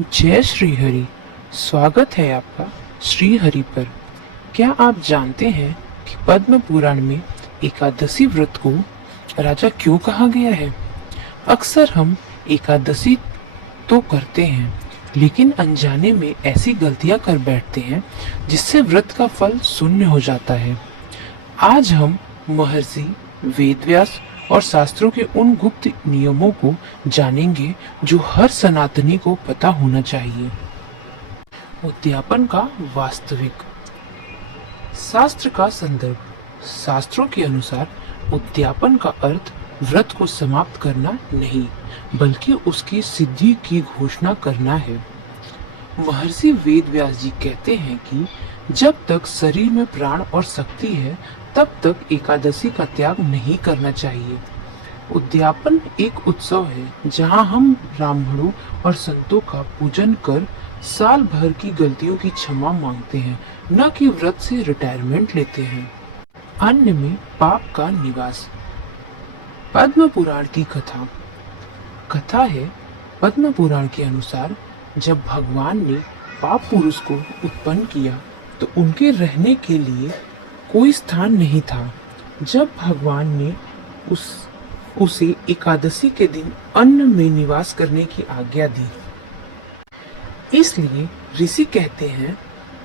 जय श्री हरि। स्वागत है आपका श्री हरि पर। क्या आप जानते हैं कि पद्म पुराण में एकादशी व्रत को राजा क्यों कहा गया है? अक्सर हम एकादशी तो करते हैं, लेकिन अनजाने में ऐसी गलतियां कर बैठते हैं जिससे व्रत का फल शून्य हो जाता है। आज हम महर्षि वेदव्यास और शास्त्रों के उन गुप्त नियमों को जानेंगे जो हर सनातनी को पता होना चाहिए। उद्यापन का वास्तविक शास्त्र का संदर्भ। शास्त्रों के अनुसार उद्यापन का अर्थ व्रत को समाप्त करना नहीं, बल्कि उसकी सिद्धि की घोषणा करना है। महर्षि वेदव्यास जी कहते हैं कि जब तक शरीर में प्राण और शक्ति है, तब तक एकादशी का त्याग नहीं करना चाहिए। उद्यापन एक उत्सव है जहां हम ब्राह्मणों और संतों का पूजन कर साल भर की गलतियों की क्षमा मांगते हैं, न कि व्रत से रिटायरमेंट लेते हैं। अन्न में पाप का निवास। पद्म पुराण की कथा है। पद्म पुराण के अनुसार जब भगवान ने पाप पुरुष को उत्पन्न किया तो उनके रहने के लिए कोई स्थान नहीं था। जब भगवान ने उसे एकादशी के दिन अन्न में निवास करने की आज्ञा दी, इसलिए ऋषि कहते हैं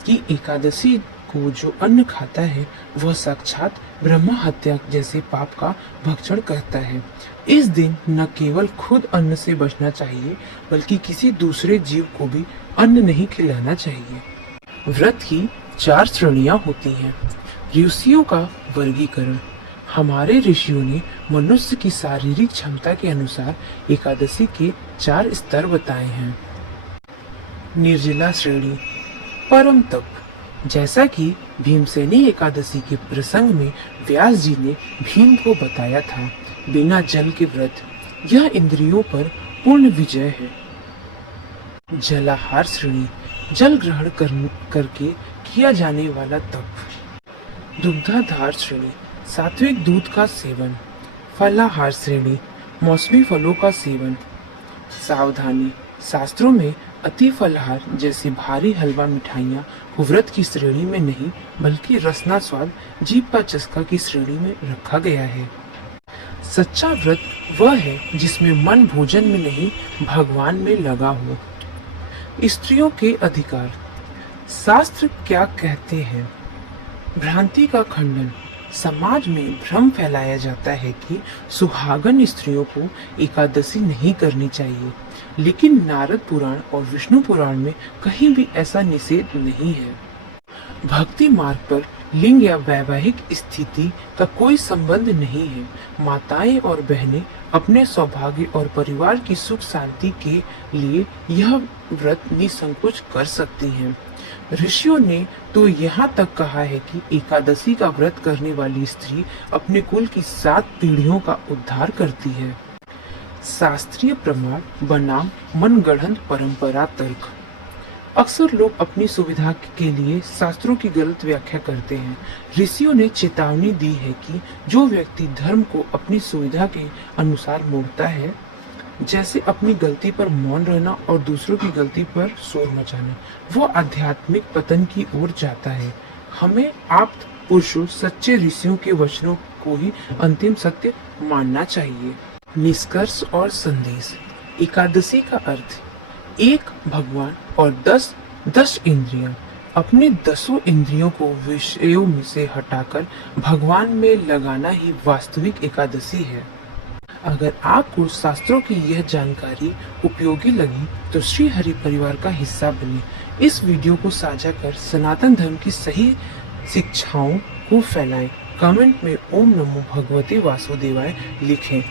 कि एकादशी को जो अन्न खाता है वह साक्षात ब्रह्म हत्या जैसे पाप का भक्षण करता है। इस दिन न केवल खुद अन्न से बचना चाहिए, बल्कि किसी दूसरे जीव को भी अन्न नहीं खिलाना चाहिए। व्रत की 4 श्रेणियां होती हैं। ऋषियों का वर्गीकरण। हमारे ऋषियों ने मनुष्य की शारीरिक क्षमता के अनुसार एकादशी के 4 स्तर बताए हैं। निर्जला श्रेणी। परम तप। जैसा कि भीमसेनी एकादशी के प्रसंग में व्यास जी ने भीम को बताया था, बिना जल के व्रत यह इंद्रियों पर पूर्ण विजय है। जलाहार श्रेणी। जल ग्रहण करके किया जाने वाला तप। दुग्धाधार श्रेणी। सात्विक दूध का सेवन। फलाहार श्रेणी। मौसमी फलों का सेवन। सावधानी। शास्त्रों में अति फलाहार जैसे भारी हलवा मिठाइयाँ को व्रत की श्रेणी में नहीं, बल्कि रसना स्वाद जीभ का चस्का की श्रेणी में रखा गया है। सच्चा व्रत वह है जिसमें मन भोजन में नहीं, भगवान में लगा हो। स्त्रियों के अधिकार। शास्त्र क्या कहते हैं? भ्रांति का खंडन। समाज में भ्रम फैलाया जाता है कि सुहागन स्त्रियों को एकादशी नहीं करनी चाहिए, लेकिन नारद पुराण और विष्णु पुराण में कहीं भी ऐसा निषेध नहीं है। भक्ति मार्ग पर लिंग या वैवाहिक स्थिति का कोई संबंध नहीं है। माताएं और बहनें अपने सौभाग्य और परिवार की सुख शांति के लिए यह व्रत निसंकोच कर सकती हैं। ऋषियों ने तो यहाँ तक कहा है कि एकादशी का व्रत करने वाली स्त्री अपने कुल की 7 पीढ़ियों का उद्धार करती है। शास्त्रीय प्रमाण बनाम मनगढ़ंत परंपरा तर्क। अक्सर लोग अपनी सुविधा के लिए शास्त्रों की गलत व्याख्या करते हैं। ऋषियों ने चेतावनी दी है कि जो व्यक्ति धर्म को अपनी सुविधा के अनुसार मोड़ता है, जैसे अपनी गलती पर मौन रहना और दूसरों की गलती पर शोर मचाना, वो आध्यात्मिक पतन की ओर जाता है। हमें आप्त पुरुषों, सच्चे ऋषियों के वचनों को ही अंतिम सत्य मानना चाहिए। निष्कर्ष और संदेश। एकादशी का अर्थ 1 भगवान और 10 इंद्रियां। अपने 10 इंद्रियों को विषयों में से हटाकर भगवान में लगाना ही वास्तविक एकादशी है। अगर आपको शास्त्रों की यह जानकारी उपयोगी लगी तो श्री हरि परिवार का हिस्सा बने। इस वीडियो को साझा कर सनातन धर्म की सही शिक्षाओं को फैलाएं। कमेंट में ओम नमो भगवते वासुदेवाय लिखें।